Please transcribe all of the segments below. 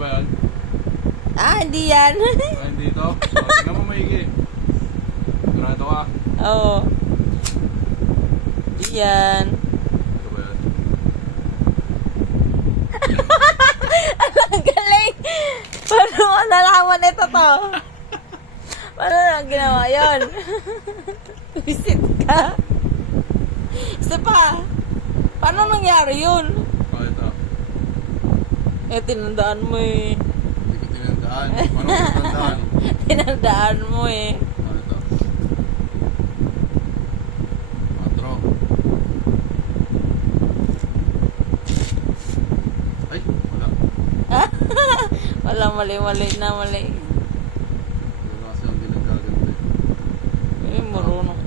ba yan? Hindi yan. Hindi ito? Tingnan mo maigi. Sigurado ka? Oo. Hindi yan. Ito ba yan? Ang galing! Paano mo nalaman ito to? Paano na ginawa yun? Visit ka. Isa pa. Paano nangyari yun? Ito. Tinandaan mo eh. Hindi ko tinandaan. Paano ko tinandaan? Tinandaan mo eh. Ito. 4. Ay, wala. Wala, mali na, mali. Wala kasi ang ginagaganto. Marunong.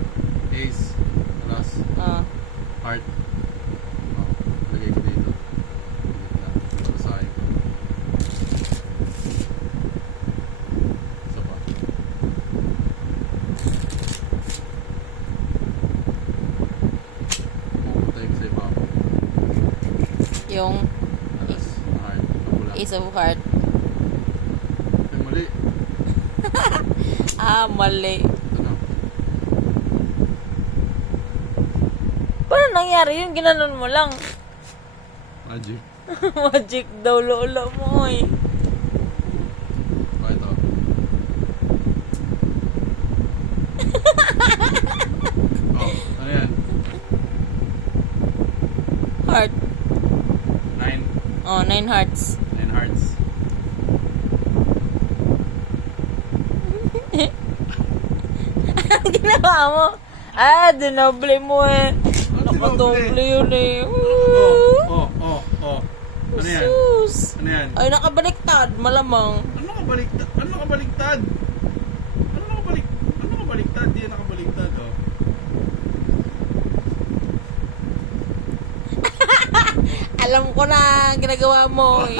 Ace. Plus. Heart. Lagay ko dito. Para sa akin. Isa pa. Puputay ko sa iba. Yung Alas. Heart. Napula. Ace of Heart. Ay, mali. Mali. Ito na. Paano nangyari yun? Ginanon mo lang. Magic. Magic daw, lolo mo eh. Ito. Ano yan? Heart. 9. 9 hearts. 9 hearts. Anong ginawa mo? Dinoble mo eh. Nakadoble yun eh. Ano yan? Sus. Ano yan? Ay, nakabaliktad. Malamang. Ano nakabaliktad? Ano nakabaliktad? Ano nakabaliktad? Di yan nakabaliktad, oh. Alam ko na ang ginagawa mo eh.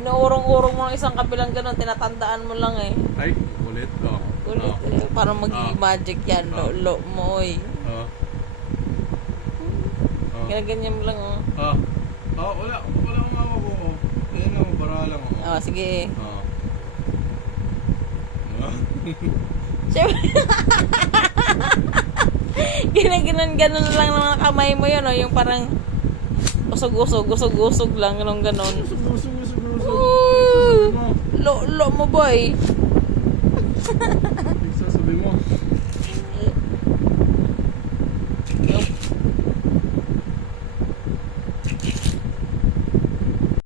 Inuurong-urong mo ng isang kabilang ganun. Tinatandaan mo lang eh. Ay, ulit, oh. Ulit eh. Parang magiging magic yan. Lolo mo eh. Oh. Ginaganyan mo lang oh. Wala akong hawak ko. Ayan na, bara lang ako. Sige. Siyempre. Ganun lang ng mga kamay mo yun, oh, yung parang usog-usog lang, ganun. Usog. Lolo mo boy. Sasabi mo.